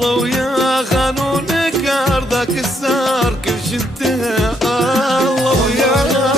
الله ويا خانونك ارضك السار كل شنتها الله ويا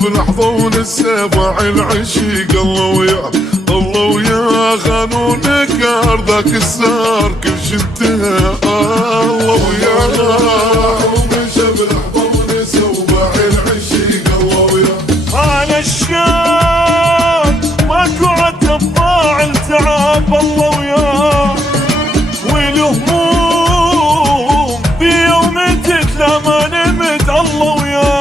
بلحظة ونسابع العشيق الله ويا الله ويا خانونك ارضك السار كل شنتها الله ويا ومشى بلحظة ونسابع العشيق الله ويا انا الشام ماكو عتب ضاع التعب الله وياه والهموم بيومتك لما نمت الله وياه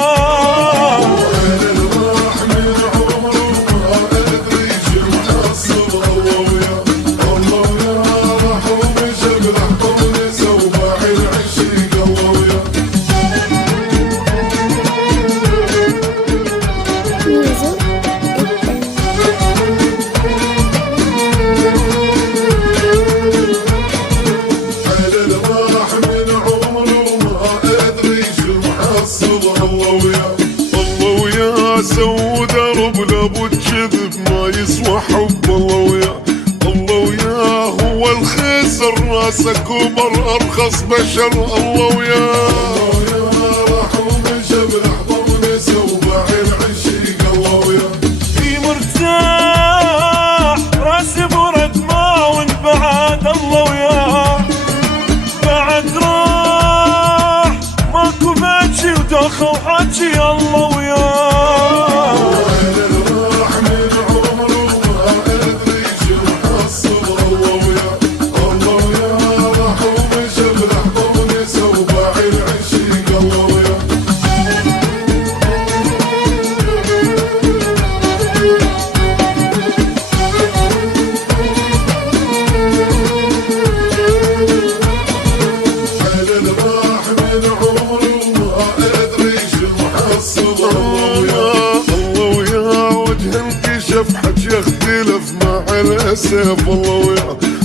سووا درب لابد كذب ما يسوى حب الله ويا الله ويا هو الخسر راسك وبر ارخص بشر الله ويا راح ومشى بلحظة ونسى وباع العشيق الله ويا في مرتاح راسي برد ما وانبعد الله وياه بعد راح ماكو بكي ودوخة وحكي الله وياه يختلف مع الاسف الله ويا